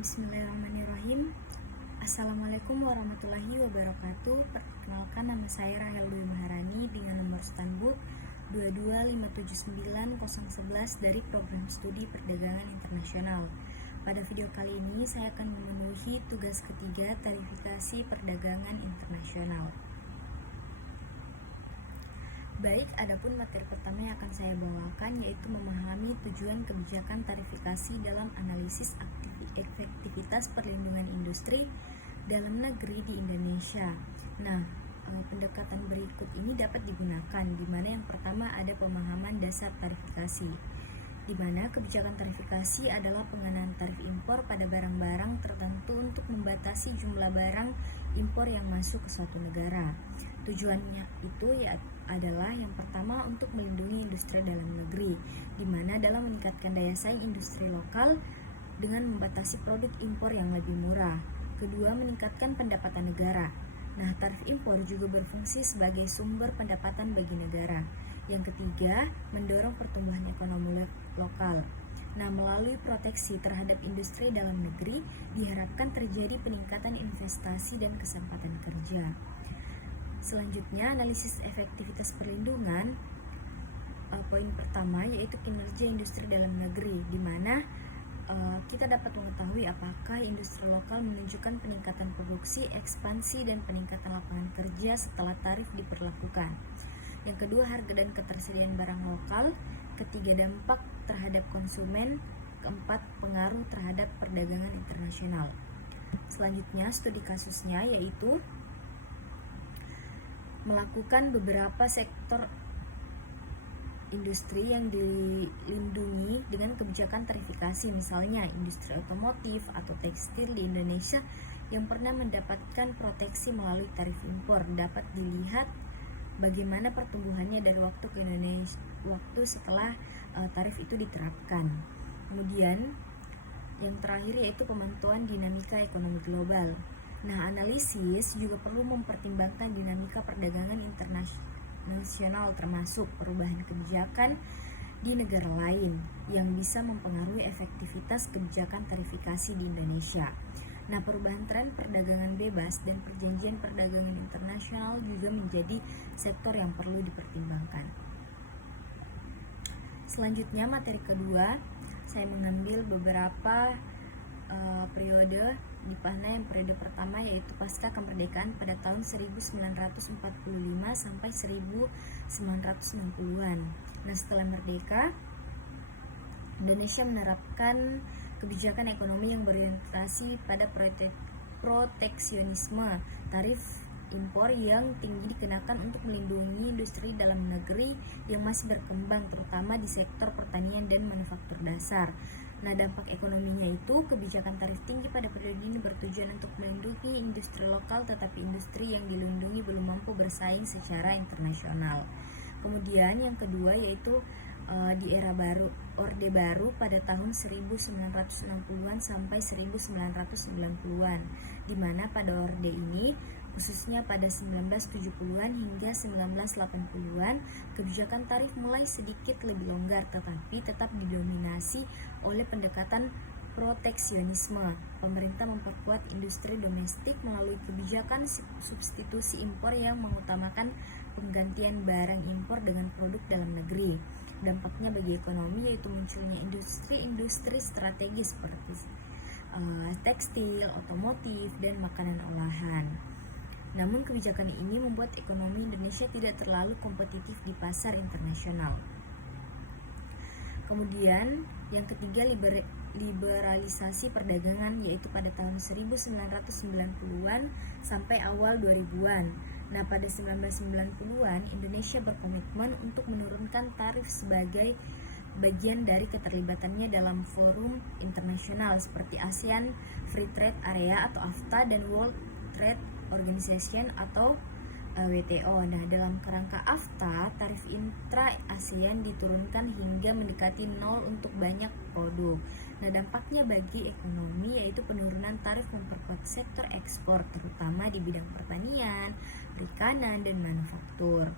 Bismillahirrahmanirrahim. Assalamualaikum warahmatullahi wabarakatuh. Perkenalkan, nama saya Rahel Dwi Maharani dengan nomor Stanbook 225790111 dari Program Studi Perdagangan Internasional. Pada video kali ini saya akan memenuhi tugas ketiga tarifikasi perdagangan internasional. Baik, adapun materi pertama yang akan saya bawakan yaitu memahami tujuan kebijakan tarifikasi dalam analisis efektivitas perlindungan industri dalam negeri di Indonesia. Nah, pendekatan berikut ini dapat digunakan, di mana yang pertama ada pemahaman dasar tarifikasi, di mana kebijakan tarifikasi adalah pengenaan tarif impor pada barang-barang tertentu untuk membatasi jumlah barang impor yang masuk ke suatu negara. Tujuannya itu adalah yang pertama untuk melindungi industri dalam negeri, di mana dalam meningkatkan daya saing industri lokal dengan membatasi produk impor yang lebih murah. Kedua, meningkatkan pendapatan negara. Nah, tarif impor juga berfungsi sebagai sumber pendapatan bagi negara. Yang ketiga, mendorong pertumbuhan ekonomi lokal. Nah, melalui proteksi terhadap industri dalam negeri, diharapkan terjadi peningkatan investasi dan kesempatan kerja. Selanjutnya, analisis efektivitas perlindungan. Poin pertama yaitu kinerja industri dalam negeri, di mana kita dapat mengetahui apakah industri lokal menunjukkan peningkatan produksi, ekspansi, dan peningkatan lapangan kerja setelah tarif diberlakukan. Yang kedua, harga dan ketersediaan barang lokal. Ketiga, dampak terhadap konsumen. Keempat, pengaruh terhadap perdagangan internasional. Selanjutnya, studi kasusnya yaitu melakukan beberapa sektor industri yang dilindungi dengan kebijakan tarifikasi, misalnya industri otomotif atau tekstil di Indonesia yang pernah mendapatkan proteksi melalui tarif impor. Dapat dilihat bagaimana pertumbuhannya dari waktu ke Indonesia, waktu setelah tarif itu diterapkan. Kemudian yang terakhir yaitu pemantauan dinamika ekonomi global. Nah, analisis juga perlu mempertimbangkan dinamika perdagangan internasional, termasuk perubahan kebijakan di negara lain yang bisa mempengaruhi efektivitas kebijakan tarifikasi di Indonesia. Nah, perubahan tren perdagangan bebas dan perjanjian perdagangan internasional juga menjadi sektor yang perlu dipertimbangkan. Selanjutnya, materi kedua, saya mengambil beberapa periode, di mana yang periode pertama yaitu pasca kemerdekaan pada tahun 1945 sampai 1960-an. Nah, setelah merdeka, Indonesia menerapkan kebijakan ekonomi yang berorientasi pada proteksionisme. Tarif impor yang tinggi dikenakan untuk melindungi industri dalam negeri yang masih berkembang, terutama di sektor pertanian dan manufaktur dasar. Nah, dampak ekonominya itu kebijakan tarif tinggi pada periode ini bertujuan untuk melindungi industri lokal, tetapi industri yang dilindungi belum mampu bersaing secara internasional. Kemudian yang kedua yaitu di era baru, Orde Baru pada tahun 1960-an sampai 1990-an, di mana pada Orde ini khususnya pada 1970-an hingga 1980-an, kebijakan tarif mulai sedikit lebih longgar, tetapi tetap didominasi oleh pendekatan proteksionisme. Pemerintah memperkuat industri domestik melalui kebijakan substitusi impor yang mengutamakan penggantian barang impor dengan produk dalam negeri. Dampaknya bagi ekonomi yaitu munculnya industri-industri strategis seperti tekstil, otomotif, dan makanan olahan. Namun kebijakan ini membuat ekonomi Indonesia tidak terlalu kompetitif di pasar internasional. Kemudian yang ketiga, liberalisasi perdagangan, yaitu pada tahun 1990-an sampai awal 2000-an. Nah, pada 1990-an Indonesia berkomitmen untuk menurunkan tarif sebagai bagian dari keterlibatannya dalam forum internasional seperti ASEAN Free Trade Area atau AFTA dan World Trade Organization atau WTO. Nah, dalam kerangka AFTA, tarif intra ASEAN diturunkan hingga mendekati nol untuk banyak produk. Nah, dampaknya bagi ekonomi yaitu penurunan tarif memperkuat sektor ekspor, terutama di bidang pertanian, perikanan, dan manufaktur.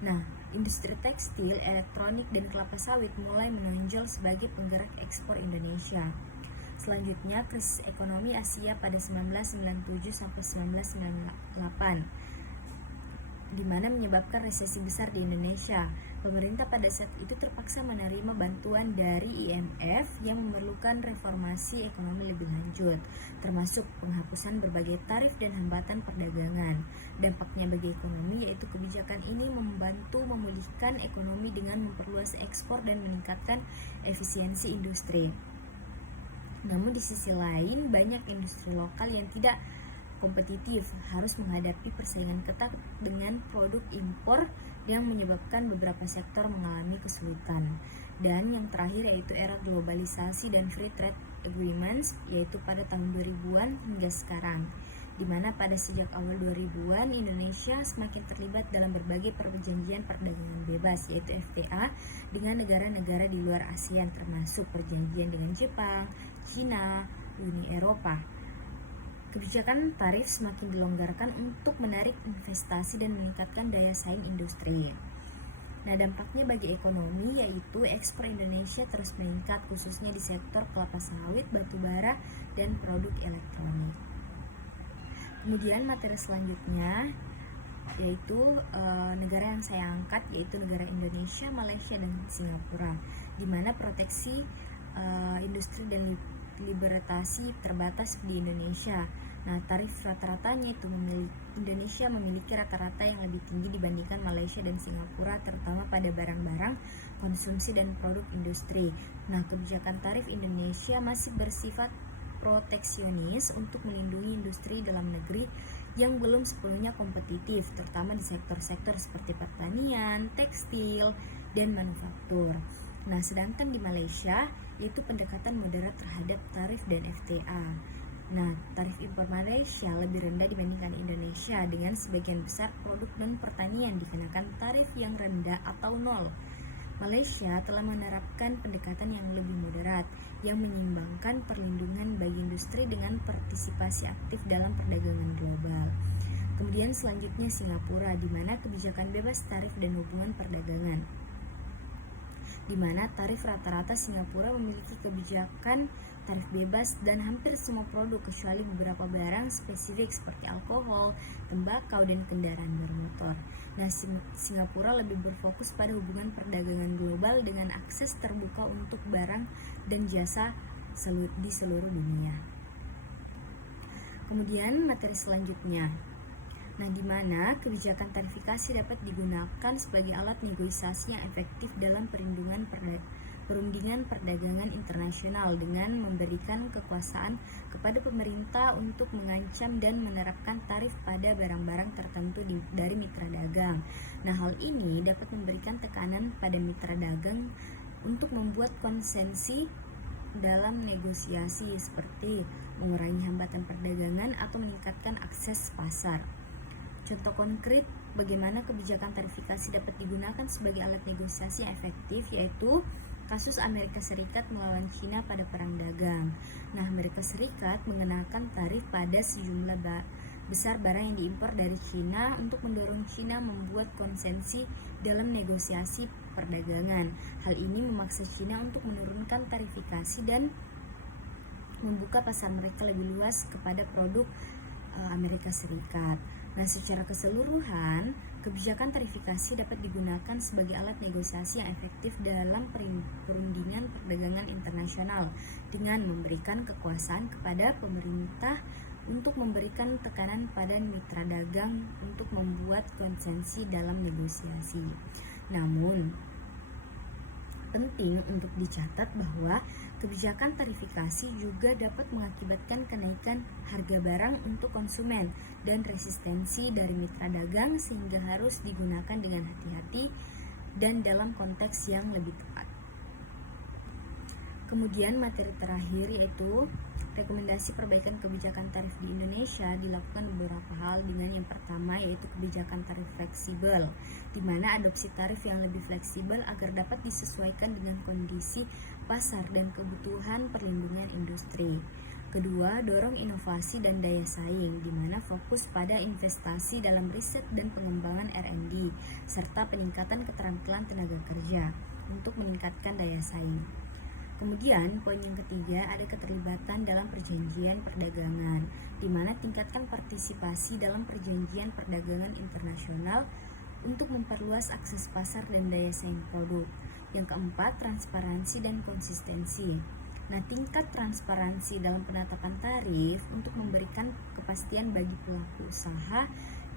Nah, industri tekstil, elektronik, dan kelapa sawit mulai menonjol sebagai penggerak ekspor Indonesia. Selanjutnya, krisis ekonomi Asia pada 1997 sampai 1998, di mana menyebabkan resesi besar di Indonesia. Pemerintah pada saat itu terpaksa menerima bantuan dari IMF yang memerlukan reformasi ekonomi lebih lanjut, termasuk penghapusan berbagai tarif dan hambatan perdagangan. Dampaknya bagi ekonomi yaitu kebijakan ini membantu memulihkan ekonomi dengan memperluas ekspor dan meningkatkan efisiensi industri. Namun di sisi lain, banyak industri lokal yang tidak kompetitif harus menghadapi persaingan ketat dengan produk impor yang menyebabkan beberapa sektor mengalami kesulitan. Dan yang terakhir yaitu era globalisasi dan free trade agreements, yaitu pada tahun 2000-an hingga sekarang, di mana pada sejak awal 2000-an Indonesia semakin terlibat dalam berbagai perjanjian perdagangan bebas yaitu FTA dengan negara-negara di luar ASEAN, termasuk perjanjian dengan Jepang, Cina, Uni Eropa. Kebijakan tarif semakin dilonggarkan untuk menarik investasi dan meningkatkan daya saing industri. Nah, dampaknya bagi ekonomi yaitu ekspor Indonesia terus meningkat, khususnya di sektor kelapa sawit, batu bara, dan produk elektronik. Kemudian materi selanjutnya yaitu negara yang saya angkat yaitu negara Indonesia, Malaysia, dan Singapura, di mana proteksi industri dan liberalisasi terbatas di Indonesia. Nah, tarif rata-ratanya itu Indonesia memiliki rata-rata yang lebih tinggi dibandingkan Malaysia dan Singapura, terutama pada barang-barang konsumsi dan produk industri. Nah, kebijakan tarif Indonesia masih bersifat proteksionis untuk melindungi industri dalam negeri yang belum sepenuhnya kompetitif, terutama di sektor-sektor seperti pertanian, tekstil, dan manufaktur. Nah, sedangkan di Malaysia yaitu pendekatan moderat terhadap tarif dan FTA. Nah, tarif impor Malaysia lebih rendah dibandingkan Indonesia, dengan sebagian besar produk non pertanian dikenakan tarif yang rendah atau nol. Malaysia telah menerapkan pendekatan yang lebih moderat yang menyeimbangkan perlindungan bagi industri dengan partisipasi aktif dalam perdagangan global. Kemudian selanjutnya Singapura, di mana kebijakan bebas tarif dan hubungan perdagangan, di mana tarif rata-rata Singapura memiliki kebijakan tarif bebas dan hampir semua produk kecuali beberapa barang spesifik seperti alkohol, tembakau, dan kendaraan bermotor. Nah, Singapura lebih berfokus pada hubungan perdagangan global dengan akses terbuka untuk barang dan jasa di seluruh dunia. Kemudian materi selanjutnya, nah, di mana kebijakan tarifikasi dapat digunakan sebagai alat negosiasi yang efektif dalam perundingan perdagangan internasional dengan memberikan kekuasaan kepada pemerintah untuk mengancam dan menerapkan tarif pada barang-barang tertentu dari mitra dagang. Nah, hal ini dapat memberikan tekanan pada mitra dagang untuk membuat konsensi dalam negosiasi, seperti mengurangi hambatan perdagangan atau meningkatkan akses pasar. Contoh konkret bagaimana kebijakan tarifikasi dapat digunakan sebagai alat negosiasi yang efektif yaitu kasus Amerika Serikat melawan China pada perang dagang. Nah, Amerika Serikat mengenakan tarif pada sejumlah besar barang yang diimpor dari China untuk mendorong China membuat konsesi dalam negosiasi perdagangan. Hal ini memaksa China untuk menurunkan tarifikasi dan membuka pasar mereka lebih luas kepada produk Amerika Serikat. Nah, secara keseluruhan, kebijakan tarifikasi dapat digunakan sebagai alat negosiasi yang efektif dalam perundingan perdagangan internasional dengan memberikan kekuasaan kepada pemerintah untuk memberikan tekanan pada mitra dagang untuk membuat konsensi dalam negosiasi. Namun, penting untuk dicatat bahwa kebijakan tarifikasi juga dapat mengakibatkan kenaikan harga barang untuk konsumen dan resistensi dari mitra dagang, sehingga harus digunakan dengan hati-hati dan dalam konteks yang lebih tepat. Kemudian materi terakhir yaitu rekomendasi perbaikan kebijakan tarif di Indonesia dilakukan beberapa hal, dengan yang pertama yaitu kebijakan tarif fleksibel, di mana adopsi tarif yang lebih fleksibel agar dapat disesuaikan dengan kondisi pasar dan kebutuhan perlindungan industri. Kedua, dorong inovasi dan daya saing, di mana fokus pada investasi dalam riset dan pengembangan R&D serta peningkatan keterampilan tenaga kerja untuk meningkatkan daya saing. Kemudian, poin yang ketiga ada keterlibatan dalam perjanjian perdagangan, di mana tingkatkan partisipasi dalam perjanjian perdagangan internasional untuk memperluas akses pasar dan daya saing produk. Yang keempat, transparansi dan konsistensi. Nah, tingkat transparansi dalam penetapan tarif untuk memberikan kepastian bagi pelaku usaha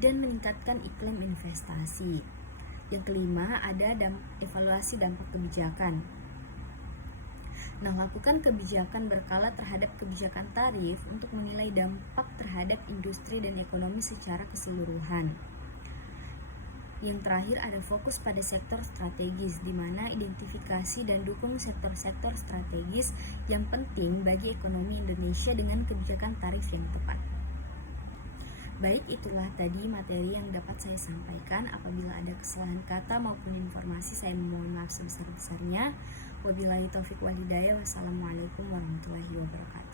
dan meningkatkan iklim investasi. Yang kelima, ada evaluasi dampak kebijakan. Nah, lakukan kebijakan berkala terhadap kebijakan tarif untuk menilai dampak terhadap industri dan ekonomi secara keseluruhan. Yang terakhir ada fokus pada sektor strategis, di mana identifikasi dan dukung sektor-sektor strategis yang penting bagi ekonomi Indonesia dengan kebijakan tarif yang tepat. Baik, itulah tadi materi yang dapat saya sampaikan. Apabila ada kesalahan kata maupun informasi, saya mohon maaf sebesar-besarnya. Wabillahi taufiq wal hidayah. Wassalamualaikum warahmatullahi wabarakatuh.